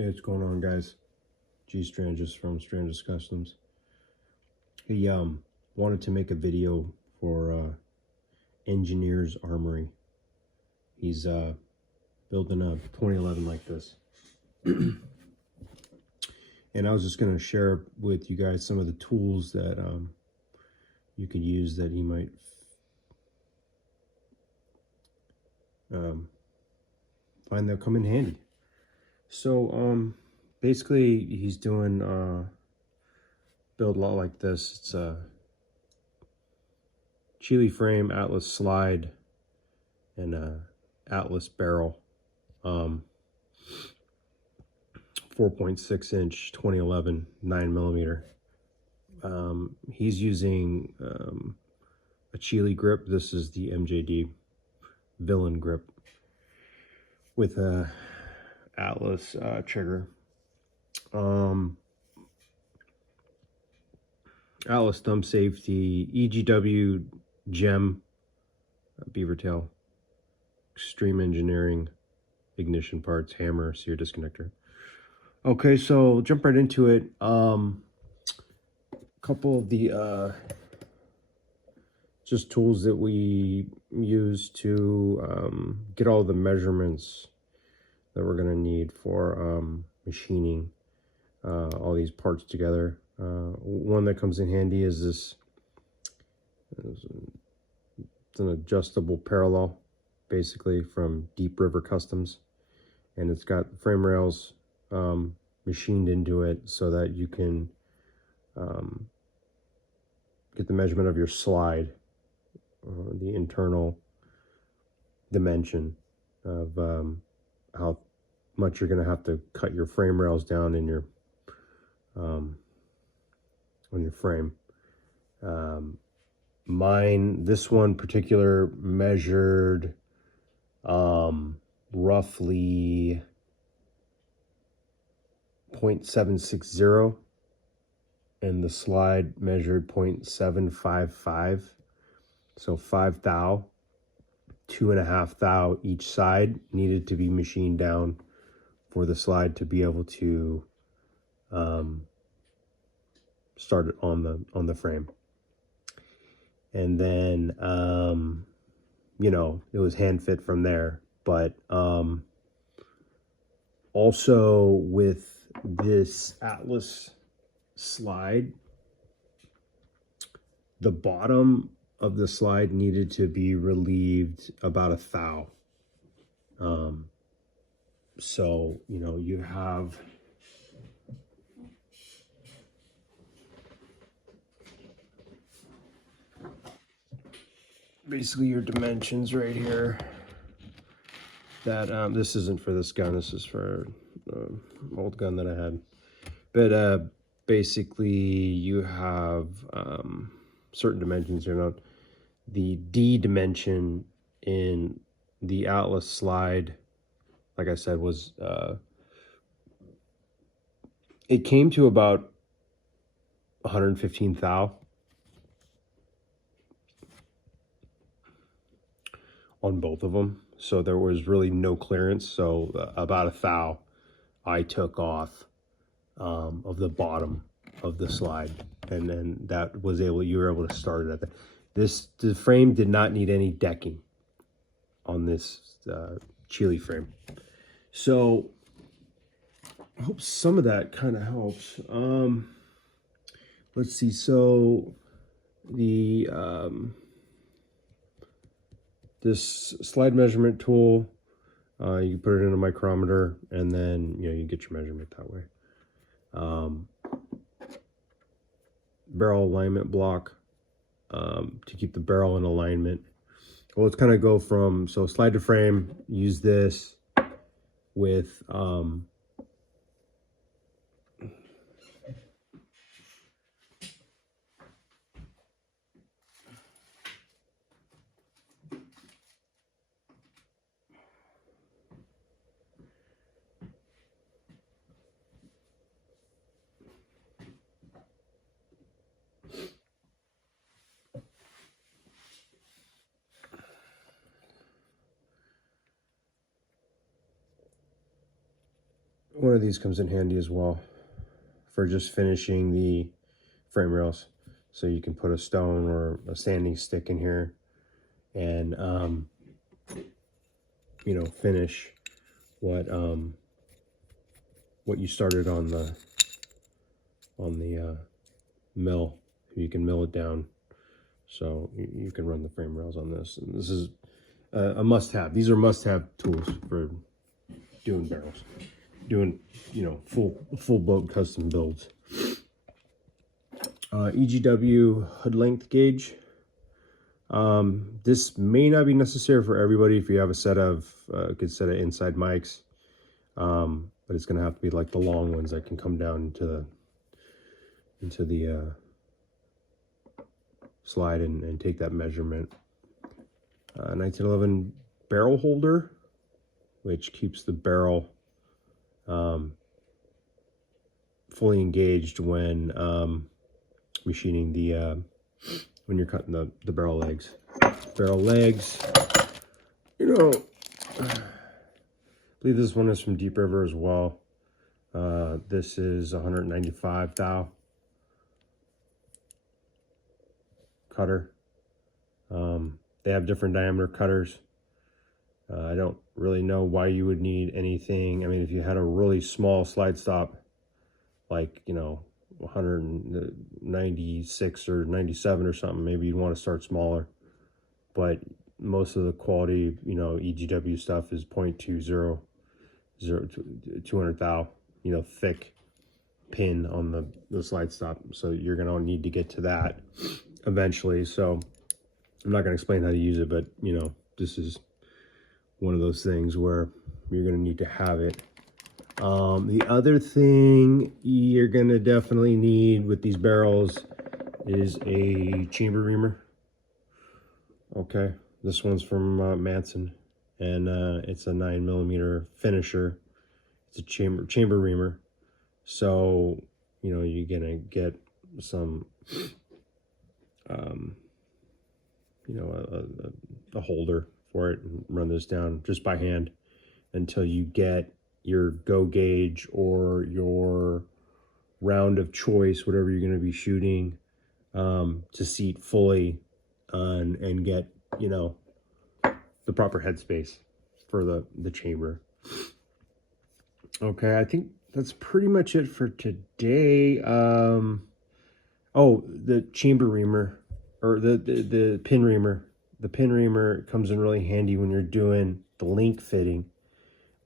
Hey, what's going on, guys? G Strangis from Strangis Customs. He wanted to make a video for Engineer's Armory. He's building a 2011 like this. And I was just going to share with you guys some of the tools that you could use that he might find they'll come in handy. So basically he's doing build a lot like this. It's a Chile frame, Atlas slide, and a Atlas barrel. 4.6 inch 2011 9mm. He's using a Chile grip. This is the MJD villain grip with a Atlas trigger. Atlas thumb safety, EGW gem, beaver tail, extreme engineering, ignition parts, hammer, sear disconnector. Okay, so jump right into it. A couple of the just tools that we use to get all the measurements that we're gonna need for machining all these parts together. One that comes in handy is this. It's an adjustable parallel, basically from Deep River Customs, and it's got frame rails machined into it so that you can get the measurement of your slide, the internal dimension of how much you're going to have to cut your frame rails down in your on your frame. This one particular measured roughly 0.760, and the slide measured 0.755, so 5 thou, 2.5 thou each side needed to be machined down for the slide to be able to start it on the frame. And then you know, it was hand fit from there. But also with this Atlas slide, the bottom of the slide needed to be relieved about 1 thou. So, you know, you have basically your dimensions right here. That this isn't for this gun, this is for old gun that I had. But basically you have certain dimensions here. Now, the D dimension in the Atlas slide, like I said, was it came to about 115 thou on both of them. So there was really no clearance. So about 1 thou I took off of the bottom of the slide, and then that was you were able to start it at that. The frame did not need any decking on this Chile frame. So I hope some of that kind of helps. Let's see. So the this slide measurement tool, you can put it in a micrometer, and then you get your measurement that way. Barrel alignment block to keep the barrel in alignment. Well, let's kind of go from slide to frame. Use this with one of these comes in handy as well for just finishing the frame rails. So you can put a stone or a sanding stick in here and you know, finish what you started on the mill. You can mill it down, so you can run the frame rails on this. And this is a must-have. These are must-have tools for doing barrels, doing, you know, full boat custom builds. EGW hood length gauge. This may not be necessary for everybody if you have a good set of inside mics, but it's gonna have to be like the long ones that can come down into the slide and take that measurement. 1911 barrel holder, which keeps the barrel fully engaged when machining when you're cutting the barrel legs. Barrel legs, you know, I believe this one is from Deep River as well. This is 195 thou cutter. They have different diameter cutters. I don't really know why you would need anything. I mean, if you had a really small slide stop, like, you know, 196 or 97 or something, maybe you'd want to start smaller. But most of the quality, you know, EGW stuff is 0.20, 200 thou, you know, thick pin on the slide stop. So you're going to need to get to that eventually. So I'm not going to explain how to use it, but, you know, this is one of those things where you're going to need to have it. The other thing you're going to definitely need with these barrels is a chamber reamer. Okay, this one's from Manson, and it's a 9mm finisher. It's a chamber reamer. So, you know, you're going to get some, you know, a holder for it and run this down just by hand until you get your go gauge or your round of choice, whatever you're going to be shooting, to seat fully and get, you know, the proper headspace for the chamber. Okay, I think that's pretty much it for today. Oh, the chamber reamer, or the pin reamer. The pin reamer comes in really handy when you're doing the link fitting.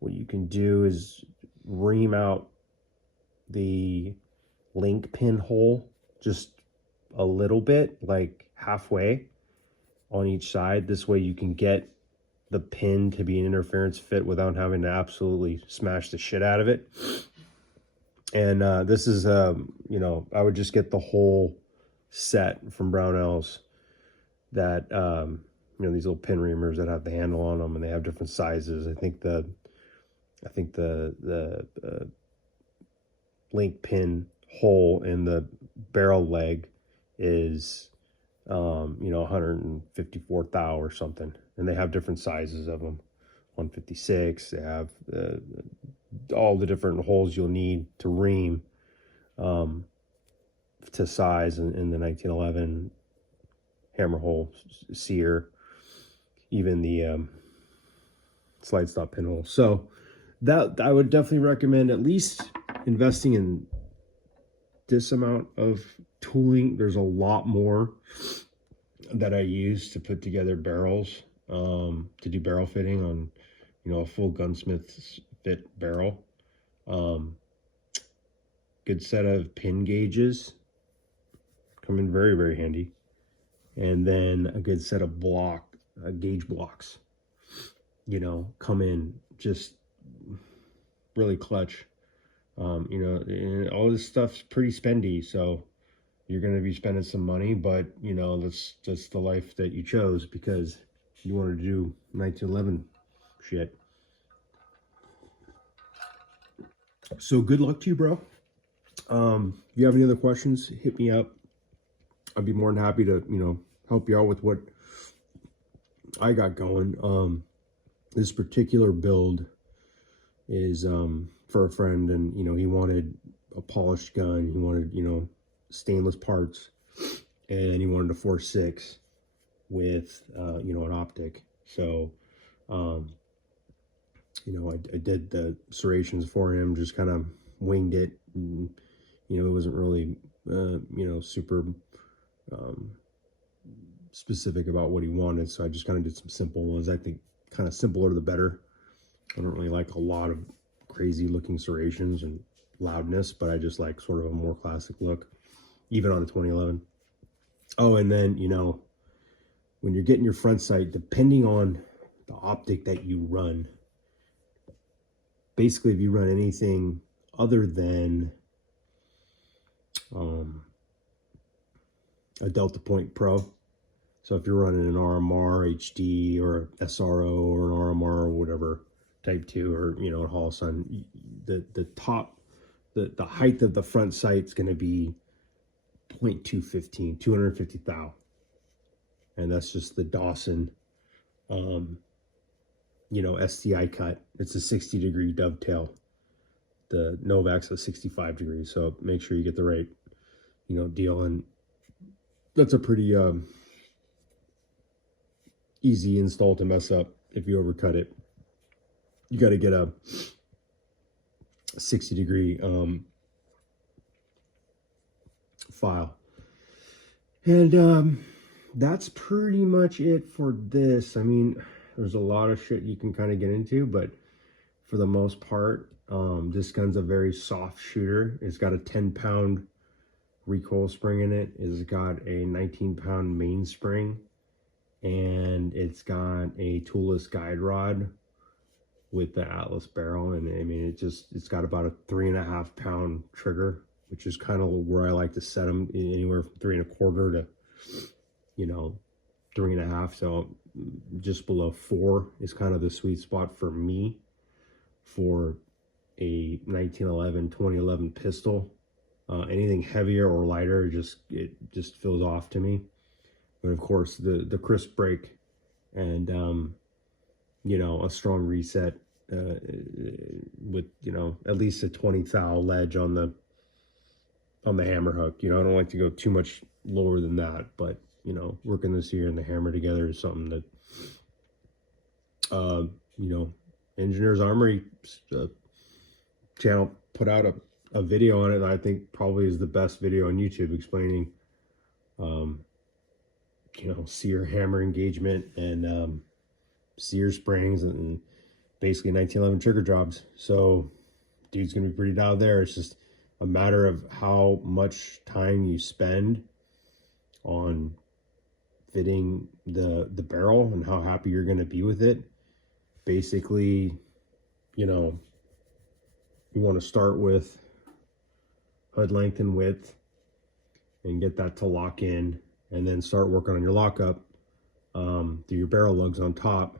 What you can do is ream out the link pin hole just a little bit, like halfway on each side. This way you can get the pin to be an interference fit without having to absolutely smash the shit out of it. And this is, you know, I would just get the whole set from Brownells that, you know, these little pin reamers that have the handle on them, and they have different sizes. I think the link pin hole in the barrel leg is, you know, 154 thou or something, and they have different sizes of them. 156. They have all the different holes you'll need to ream to size in the 1911 hammer hole, sear, even the slide stop pinhole. So that I would definitely recommend at least investing in this amount of tooling. There's a lot more that I use to put together barrels, to do barrel fitting on, you know, a full gunsmith fit barrel. Good set of pin gauges come in very, very handy. And then a good set of gauge blocks, you know, come in just really clutch. You know, and all this stuff's pretty spendy, so you're going to be spending some money, but, you know, that's just the life that you chose because you wanted to do 1911 shit. So good luck to you, bro. If you have any other questions, hit me up. I'd be more than happy to, you know, help you out with what I got going. This particular build is for a friend, and he wanted a polished gun. He wanted stainless parts, and he wanted a 4.6 with an optic. So I did the serrations for him, just kind of winged it. And, it wasn't really super specific about what he wanted, so I just kind of did some simple ones. I think kind of simpler the better. I don't really like a lot of crazy looking serrations and loudness, but I just like sort of a more classic look, even on a 2011. Oh, and then when you're getting your front sight, depending on the optic that you run, basically if you run anything other than a Delta Point Pro, so if you're running an RMR HD or SRO or an RMR or whatever type 2, or a Holosun, the top, the height of the front sight is going to be 0.215, 250 thou, and that's just the Dawson STI cut. It's a 60-degree dovetail. The Novak's a 65 degrees, so make sure you get the right deal. And that's a pretty easy install to mess up if you overcut it. You got to get a 60-degree file. And that's pretty much it for this. I mean, there's a lot of shit you can kind of get into, but for the most part, this gun's a very soft shooter. It's got a 10-pound recoil spring in it. It's got a 19-pound mainspring, and it's got a toolless guide rod with the Atlas barrel. And I mean, it's got about a 3.5-pound trigger, which is kind of where I like to set them, anywhere from 3.25 to 3.5. So just below 4 is kind of the sweet spot for me for a 1911, 2011 pistol. Anything heavier or lighter, it just feels off to me. But of course, the crisp break and a strong reset with at least a 20 thou ledge on the hammer hook. I don't like to go too much lower than that, but working this here and the hammer together is something that Engineer's Armory channel put out a video on it that I think probably is the best video on YouTube explaining sear hammer engagement and sear springs and basically 1911 trigger jobs. So dude's gonna be pretty dialed there. It's just a matter of how much time you spend on fitting the barrel and how happy you're going to be with it. Basically, you want to start with hood length and width and get that to lock in, and then start working on your lockup through your barrel lugs on top,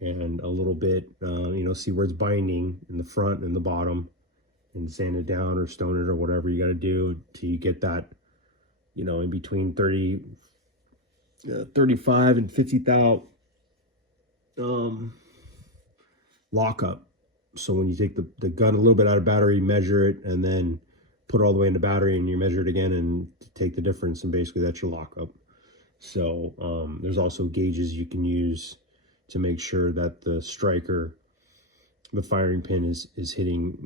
and a little bit see where it's binding in the front and the bottom, and sand it down or stone it or whatever you got to do till you get that in between 35 and 50 thou lockup. So when you take the gun a little bit out of battery, measure it, and then put it all the way into battery, and you measure it again and take the difference, and basically that's your lockup. So there's also gauges you can use to make sure that the striker, the firing pin is hitting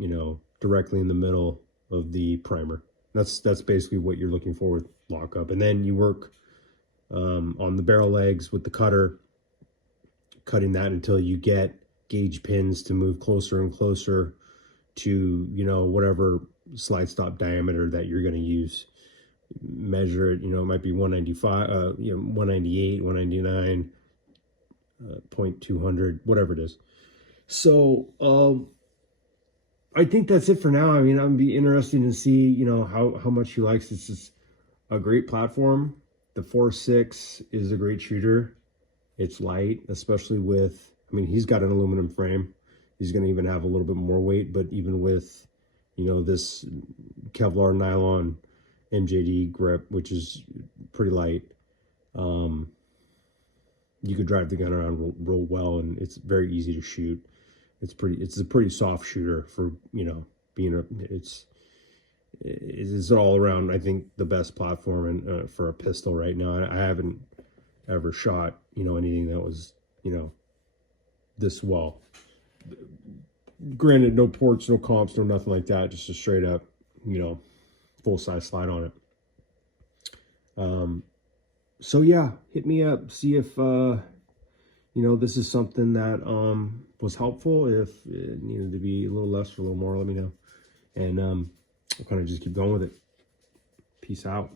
directly in the middle of the primer. That's basically what you're looking for with lockup. And then you work on the barrel legs with the cutter, cutting that until you get gauge pins to move closer and closer to whatever slide stop diameter that you're going to use. Measure it, it might be 195, 198, 199, 0.200, whatever it is. So I think that's it for now. I mean, I'm be interested to see how much he likes. This is a great platform. The 4.6 is a great shooter. It's light, especially with, he's got an aluminum frame. He's going to even have a little bit more weight, but even with this Kevlar nylon MJD grip, which is pretty light, you could drive the gun around real well, and it's very easy to shoot. it's a pretty soft shooter for, you know, being a, it's all around, I think, the best platform and for a pistol right now. I haven't ever shot, you know, anything that was, you know, this well. Granted, no ports, no comps, no nothing like that. Just a straight up, you know, full size slide on it. So yeah, hit me up. See if you know, this is something that was helpful. If it needed to be a little less or a little more, let me know. And I'll kind of just keep going with it. Peace out.